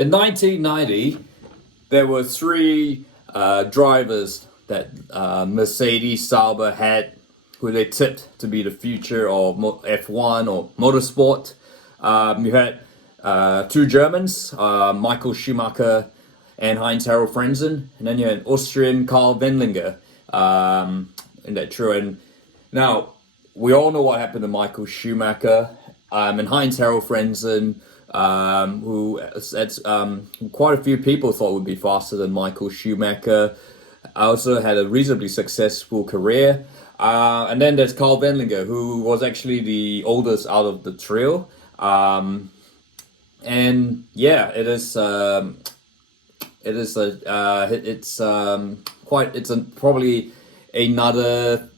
In 1990, there were three drivers that Mercedes Sauber had, who they tipped to be the future of F1 or motorsport. You had two Germans, Michael Schumacher and Heinz-Harald Frentzen, and then you had Austrian Karl Wendlinger in that trio. And now, we all know what happened to Michael Schumacher and Heinz-Harald Frentzen, who quite a few people thought would be faster than Michael Schumacher. Also had a reasonably successful career. And then there's Karl Wendlinger, who was actually the oldest out of the trio. And yeah, it's probably another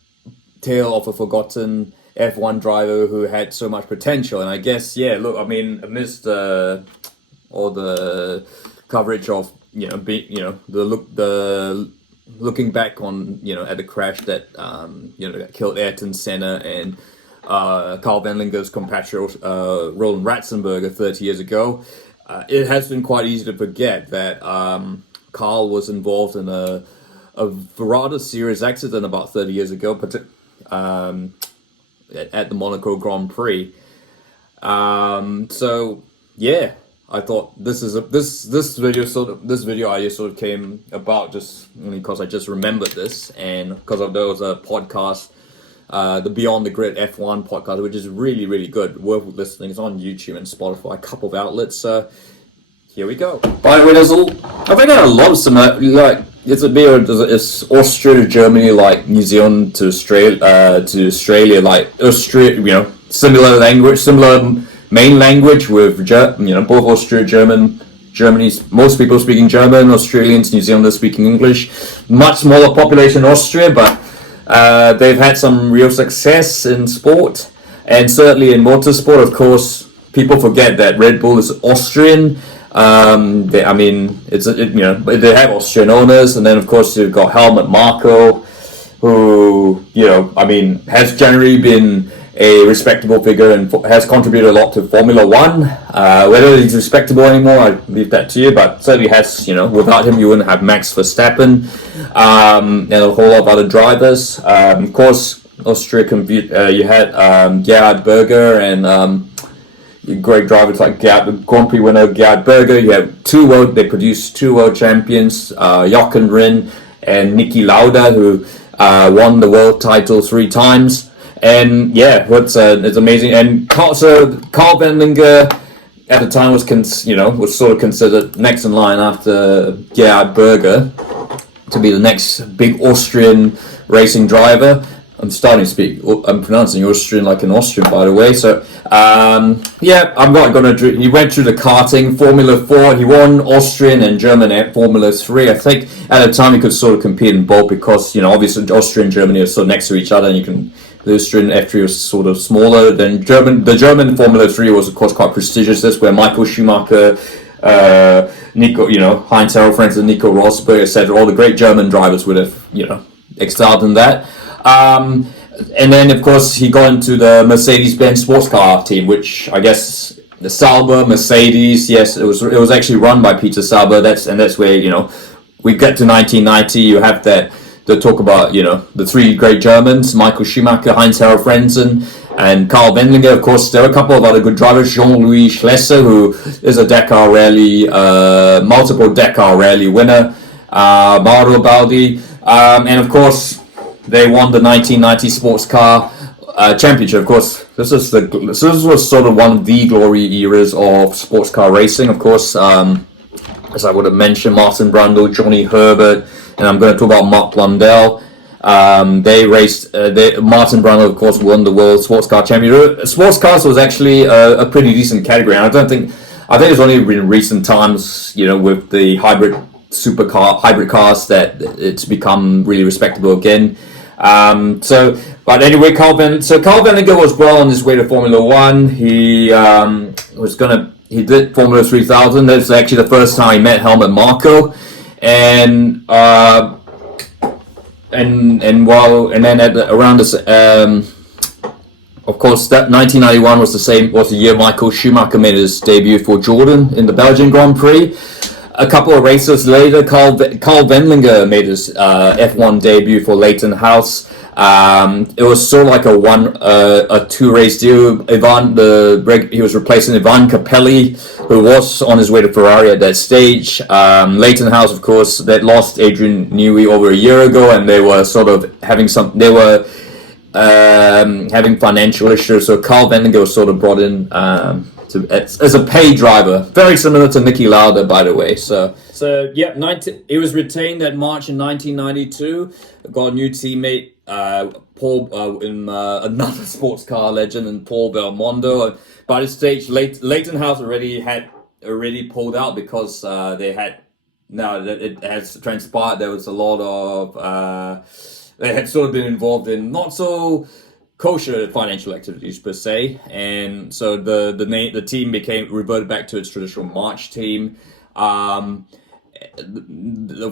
tale of a forgotten F1 driver who had so much potential. And I guess, yeah, look, I mean, amidst all the coverage of looking back on at the crash that that killed Ayrton Senna and Karl Wendlinger's compatriot Roland Ratzenberger 30 years ago, it has been quite easy to forget that Karl was involved in a rather serious accident about 30 years ago, at the Monaco Grand Prix. So yeah, I thought this video idea sort of came about just because I just remembered this, and because there was a podcast, the Beyond the Grid F1 podcast, which is really, really good, worth listening. It's on YouTube and Spotify, a couple of outlets. Here we go. By the way, I think there are a lot of similar, like, it's Austria to Germany, like New Zealand to Australia, like Austria, similar language, similar main language with, both Austria, Germany's, most people speaking German, Australians, New Zealanders speaking English. Much smaller population in Austria, but they've had some real success in sport, and certainly in motorsport. Of course, people forget that Red Bull is Austrian. They have Austrian owners, and then of course you've got Helmut Marko, who has generally been a respectable figure and has contributed a lot to Formula One. Whether he's respectable anymore, I leave that to you, but certainly has, without him you wouldn't have Max Verstappen, and a whole lot of other drivers. Of course, Austria, you had Gerhard Berger and great drivers like the Grand Prix winner Gerhard Berger. You have they produced two world champions, Jochen Rindt and Niki Lauda, who won the world title 3 times. And yeah, it's amazing. And Karl Wendlinger at the time was sort of considered next in line after Gerhard Berger to be the next big Austrian racing driver. I'm pronouncing Austrian like an Austrian, by the way. So, I'm not going to. He went through the karting, Formula 4. He won Austrian and German Formula 3. I think at the time he could sort of compete in both because, obviously Austria and Germany are sort of next to each other, and the Austrian F3 was sort of smaller than German. The German Formula 3 was, of course, quite prestigious. That's where Michael Schumacher, Heinz-Harald Frentzen, Nico Rosberg, etc. All the great German drivers would have, excelled in that. And then, of course, he got into the Mercedes-Benz sports car team, which I guess the Sauber, Mercedes, yes, it was actually run by Peter Sauber. That's where we get to 1990. You have the talk about the three great Germans: Michael Schumacher, Heinz-Harald Frentzen, and Karl Wendlinger. Of course, there are a couple of other good drivers: Jean-Louis Schlesser, who is a Dakar Rally, multiple Dakar Rally winner, Mauro Baldi, and of course, they won the 1990 sports car championship. Of course, this was sort of one of the glory eras of sports car racing. Of course, as I would have mentioned, Martin Brundle, Johnny Herbert, and I'm going to talk about Mark Blundell. They raced. Martin Brundle, of course, won the world sports car championship. Sports cars was actually a pretty decent category, and I think it's only in recent times, with the hybrid cars that it's become really respectable again. But anyway, Karl Wendlinger was well on his way to Formula One. He did Formula 3000. That's actually the first time he met Helmut Marko, and then around this Of course, that 1991 was the year Michael Schumacher made his debut for Jordan in the Belgian Grand Prix. A couple of races later, Karl Wendlinger made his F1 debut for Leighton House. It was sort of like a two race deal. He was replacing Ivan Capelli, who was on his way to Ferrari at that stage. Leighton House, of course, that lost Adrian Newey over a year ago, and they were sort of having having financial issues. So Karl Wendlinger was sort of brought in as a paid driver, very similar to Niki Lauda, by the way. So yeah, he was retained at March in 1992. Got a new teammate, Paul, in another sports car legend, and Paul Belmondo. By this stage, Leighton House already pulled out because they had. Now that it has transpired, there was a lot of they had sort of been involved in not so kosher financial activities per se, and so the team reverted back to its traditional March team. Of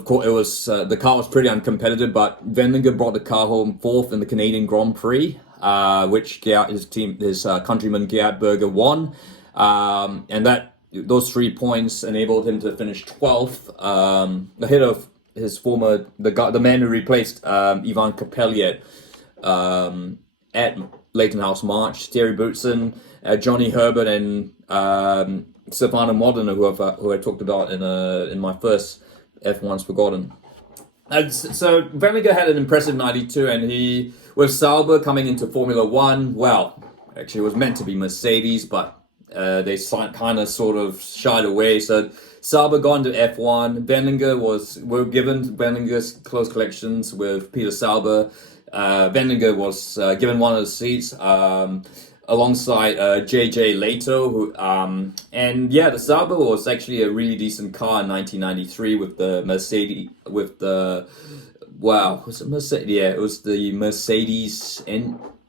course, it was the car was pretty uncompetitive, but Wendlinger brought the car home fourth in the Canadian Grand Prix, which his countryman Gerhard Berger won, and those 3 points enabled him to finish 12th, ahead of his the man who replaced Ivan Capelli at Leighton House March, Thierry Boutsen, Johnny Herbert, and Stefano Modena, who I talked about in my first F1's Forgotten. And so Wendlinger had an impressive 92, and he, with Sauber coming into Formula One, well, actually it was meant to be Mercedes, but they kind of sort of shied away. So Sauber got into F1. Were given Wendlinger's close collections with Peter Sauber. Wendlinger was given one of the seats alongside JJ Leto, and yeah, the Sauber was actually a really decent car in 1993 with the Mercedes, was it Mercedes? Yeah, it was the Mercedes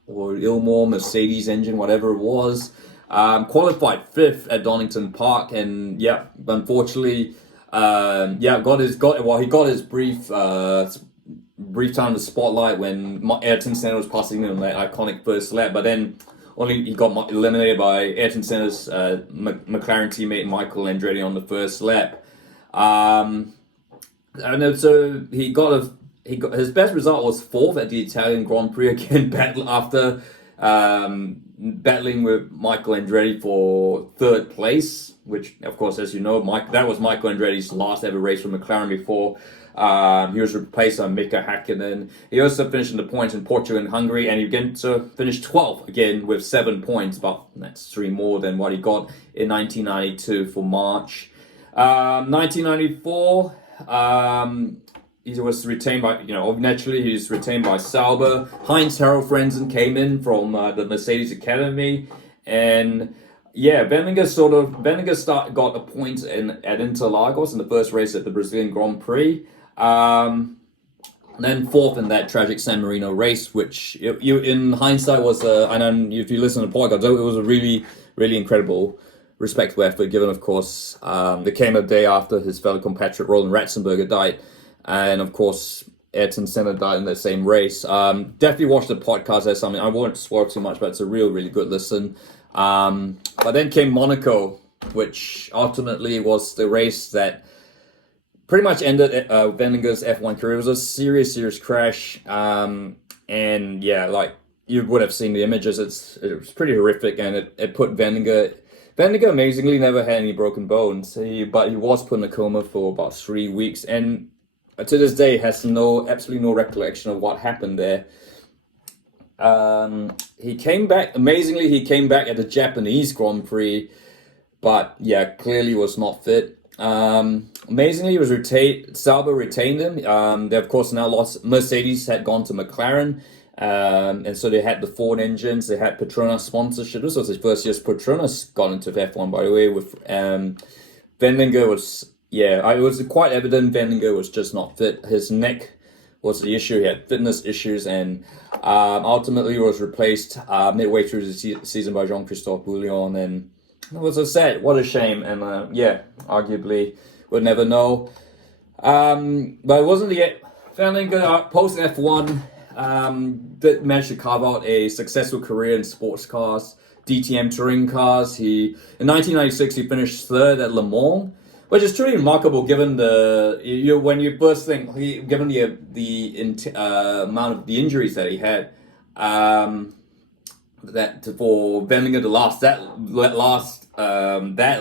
or Ilmor Mercedes engine, whatever it was. Qualified fifth at Donington Park, and yeah, unfortunately, he got his brief time in the spotlight when Ayrton Senna was passing him on that iconic first lap, but then he got eliminated by Ayrton Senna's McLaren teammate Michael Andretti on the first lap. And so his best result was fourth at the Italian Grand Prix again, battling with Michael Andretti for third place, which, of course, as you know, that was Michael Andretti's last ever race for McLaren before he was replaced by Mika Häkkinen. He also finished in the points in Portugal and Hungary, and he again finished 12th again with 7 points, but that's 3 more than what he got in 1992 for March. 1994, he was retained by, naturally he's retained by Sauber. Heinz-Harald Frentzen came in from the Mercedes Academy, and yeah, Wendlinger got a point at Interlagos in the first race at the Brazilian Grand Prix. Then fourth in that tragic San Marino race, which in hindsight was, I know if you listen to the podcast, it was a really, really incredible, respectful effort, given, of course, it came a day after his fellow compatriot Roland Ratzenberger died. And of course, Ayrton Senna died in that same race. Definitely watch the podcast. There's something I won't spoil too much, but it's a really good listen. But then came Monaco, which ultimately was the race that pretty much ended Wendlinger's F1 career. It was a serious crash. And yeah, like you would have seen the images. It was pretty horrific, and it put Wendlinger. Wendlinger amazingly never had any broken bones. But he was put in a coma for about 3 weeks, and to this day has absolutely no recollection of what happened there. He came back amazingly. He came back at the Japanese Grand Prix, but yeah, clearly was not fit. Amazingly, he was retained. Sauber retained him. They of course now lost. Mercedes had gone to McLaren, and so they had the Ford engines. They had Petronas sponsorship. This was his first year. Petronas got into F1, by the way. With Wendlinger was. Yeah, it was quite evident Wendlinger was just not fit. His neck was the issue. He had fitness issues, and ultimately was replaced midway through the season by Jean-Christophe Bouillon. And it was what a shame. And arguably we'll never know. But it wasn't the Wendlinger post F1. did manage to carve out a successful career in sports cars, DTM touring cars. In 1996 he finished third at Le Mans, which is truly remarkable given when you first think given the amount of the injuries that he had. That for Wendlinger to last that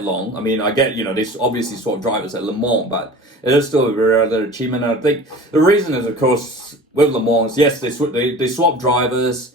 long. I mean, I get, they obviously swapped drivers at Le Mans, but it is still a very other achievement. And I think the reason is, of course, with Le Mans, yes, they swap drivers.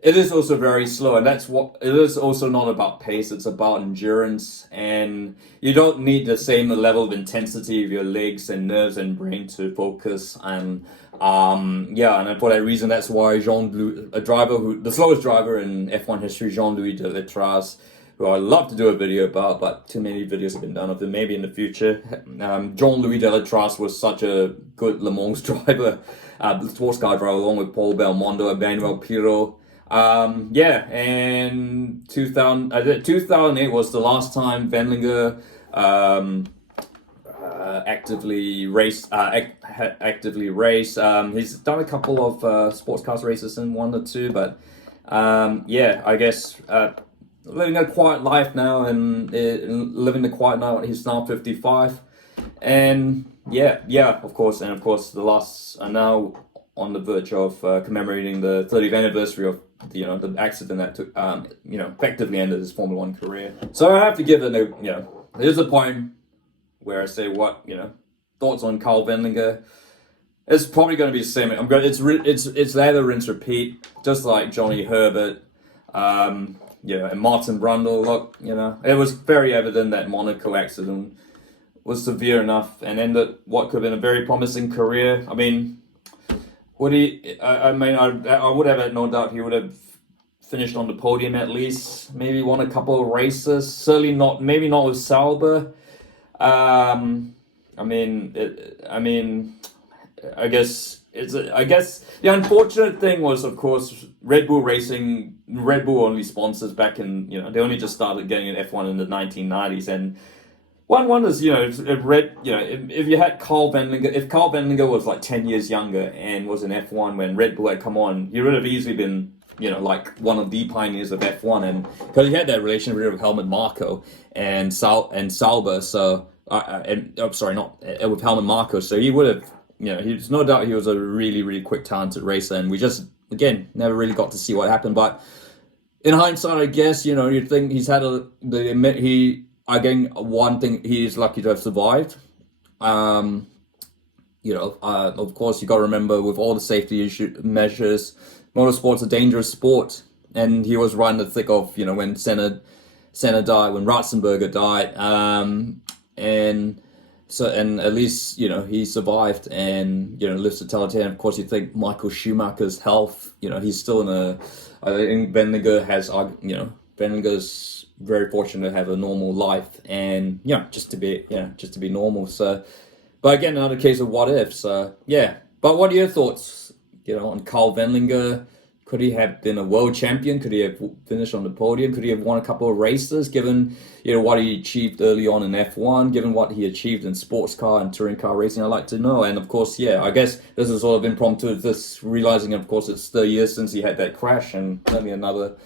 It is also very slow, and it is also not about pace. It's about endurance, and you don't need the same level of intensity of your legs and nerves and brain to focus. And and for that reason, that's why the slowest driver in F1 history, Jean-Louis Delatraz, who I'd love to do a video about, but too many videos have been done of him, maybe in the future. Jean-Louis Delatraz was such a good Le Mans driver, sports car driver, along with Paul Belmondo, Emmanuel Pirot. And 2008 was the last time Wendlinger actively raced. He's done a couple of sports cars races and one or two, but I guess living a quiet life now, and living the quiet now. He's now 55, and of course, the last are now on the verge of commemorating the 30th anniversary of the accident that took effectively ended his Formula One career. So I have to give it there's a point where I say thoughts on Karl Wendlinger. It's probably going to be the same. It's either rinse repeat, just like Johnny Herbert, and Martin Brundle. Look, it was very evident that Monaco accident was severe enough and ended what could have been a very promising career. I mean, would he? I would have no doubt he would have finished on the podium at least. Maybe won a couple of races. Certainly not. Maybe not with Sauber. I guess the unfortunate thing was, of course, Red Bull only sponsors back in, they only just started getting an F1 in the 1990s, and one wonders, if you had Karl Wendlinger, if Karl Wendlinger was like 10 years younger and was in F1 when Red Bull had come on, he would have easily been, like one of the pioneers of F1, and because he had that relationship with Helmut Marko and Sauber, so with Helmut Marko, so he would have, there's no doubt he was a really, really quick, talented racer, and we just, again, never really got to see what happened. But in hindsight, I guess, you'd think he's had one thing, he is lucky to have survived. Of course, you got to remember, with all the safety measures, motorsport's a dangerous sport, and he was right in the thick of, when Senna died, when Ratzenberger died, and at least, he survived and, lives to tell it. And of course, you think Michael Schumacher's health, he's still I think Wendlinger's very fortunate to have a normal life, and just to be normal. So, but again, another case of what ifs. But what are your thoughts, on Karl Wendlinger? Could he have been a world champion? Could he have finished on the podium? Could he have won a couple of races, given what he achieved early on in F1, given what he achieved in sports car and touring car racing? I'd like to know. And of course, I guess this is sort of impromptu, this realizing, of course, it's 30 years since he had that crash, and only another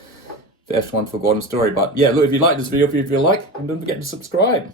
F1 forgotten story. But look, if you like this video, feel free to like, and don't forget to subscribe.